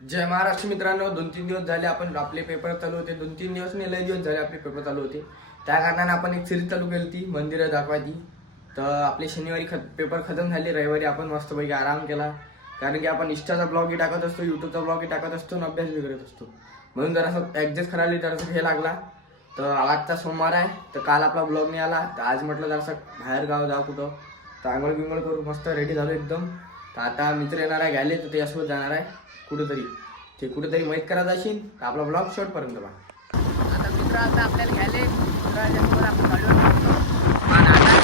जय महाराष्ट्र मित्रांनो, 2-3 दिवस झाले आपण आपले पेपर चालू होते. 2-3 दिवस नाही, लय दिवस झाले आपले पेपर चालू होते. त्या कारणाने आपण एक सिरीज चालू केली होती, मंदिरं दाखवायची. तर आपले शनिवारी पेपर खतम झाले. रविवारी आपण मस्तपैकी आराम केला, कारण की आपण इंस्टाचा ब्लॉगही टाकत असतो, यूट्यूबचा ब्लॉगही टाकत असतो आणि अभ्यास बी करत असतो. म्हणून जरासं ॲडजस्ट करायला जरासं हे लागला. तर आजचा सोमवार आहे, तर काल आपला ब्लॉग नाही आला. तर आज म्हटलं जरासं बाहेर गाव जाऊ कुठं. तर आंघोळ बिंगोळ करू, मस्त रेडी झालो एकदम. तर आता मित्र येणार आहे घ्यायला, तर त्यासोबत जाणार आहे कुठेतरी. ते कुठेतरी माहीत करा जाशील तर आपला ब्लॉग शेवटपर्यंत बघा. आता मित्र आता आपल्याला घ्यायले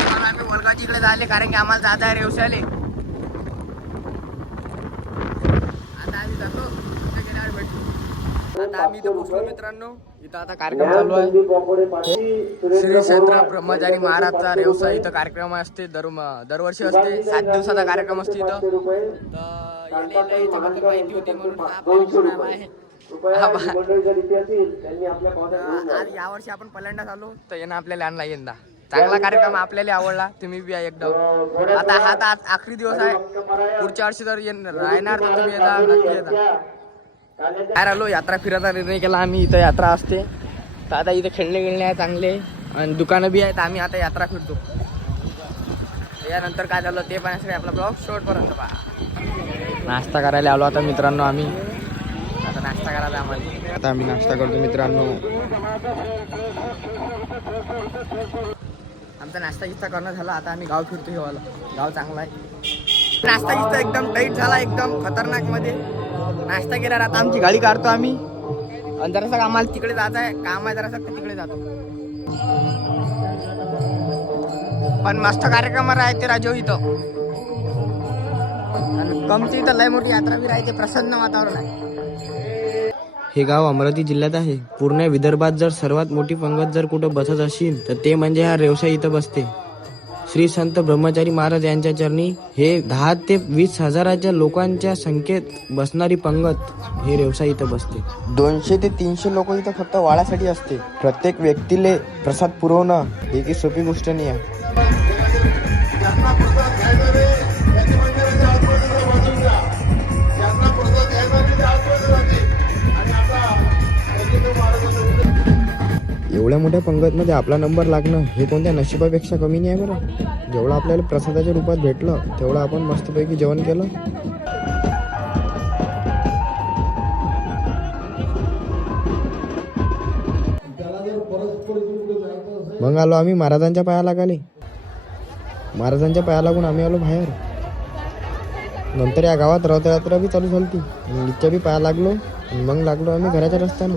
आपण आम्ही वलगाची इकडे झाले, कारण की आम्हाला जाता आहे रेवशाले. आता आम्ही जातो भेटू. आता आम्ही इथं पोहोचलो मित्रांनो. इथं आता कार्यक्रम चालू आहे. श्री क्षेत्र ब्रह्मचारी महाराजचा रेवसा इथं कार्यक्रम असते. दरवर्षी असते. 7 दिवसाचा कार्यक्रम असते इथं. तर याच्याबद्दल माहिती होती म्हणून आज यावर्षी आपण पहिल्यांदाच आलो, तर यानं आपल्याला आणला यंदा. चांगला कार्यक्रम आपल्याला आवडला. तुम्ही बी एकदम आता आखरी दिवस आहे. पुढच्या वर्षी जर राहणार तर तुम्ही येता, नक्की येता. बाहेर आलो, यात्रा फिरायचा निर्णय केला आम्ही. इथं यात्रा असते, तर आता इथे खेळणे आहे चांगले आणि दुकानं बी आहेत. आम्ही आता यात्रा फिरतो. यानंतर काय झालं ते पाहण्यासाठी आपला ब्लॉग शेवटपर्यंत पहा. नाश्ता करायला आलो आता मित्रांनो आम्ही. आता नाश्ता करायला आम्हाला. आता आम्ही नाश्ता करतो मित्रांनो. आमचा नाश्ता गिस्ता करणं झाला. आता आम्ही गाव फिरतो. हेवाला गाव चांगला आहे. नाश्ता गिस्ता एकदम टाईट झाला, एकदम खतरनाक मध्ये नाश्ता केल्यावर आता आमची गाडी काढतो आम्ही. आणि जरासं आम्हाला तिकडे जायचं आहे, काम आहे जरासं, तिकडे जातो. पण मस्त कार्यक्रम राहते राजो इथं. आणि कमची इथं लय मोठी यात्रा बी राहते. प्रसन्न वातावरण आहे. हे गाव अमरावती जिल्ह्यात आहे. पूर्ण विदर्भात जर सर्वात मोठी पंगत जर कुठं बसत असेल तर ते म्हणजे हा रेवसा इथं बसते. श्री संत ब्रह्मचारी महाराज यांच्या चरणी हे 10 ते 20 हजाराच्या लोकांच्या संख्येत बसणारी पंगत हे रेवसा इथं बसते. 200 ते 300 लोक इथं फक्त वाळासाठी असते. प्रत्येक व्यक्तीले प्रसाद पुरवणं ही काही सोपी गोष्ट नाही आहे. एवढ्या मोठ्या पंगतमध्ये आपला नंबर लागणं हे कोणत्या नशिबापेक्षा कमी नाही आहे बरं. जेवढं आपल्याला प्रसादाच्या रूपात भेटलं तेवढं आपण मस्तपैकी जेवण केलं. मग आलो आम्ही महाराजांच्या पाया लागाले. महाराजांच्या पाया लागून आम्ही आलो बाहेर. नंतर या गावात रथयात्रा बी चालू झाली. इथच्या बी पाया लागलो. मग लागलो आम्ही घराच्या रस्त्यानं.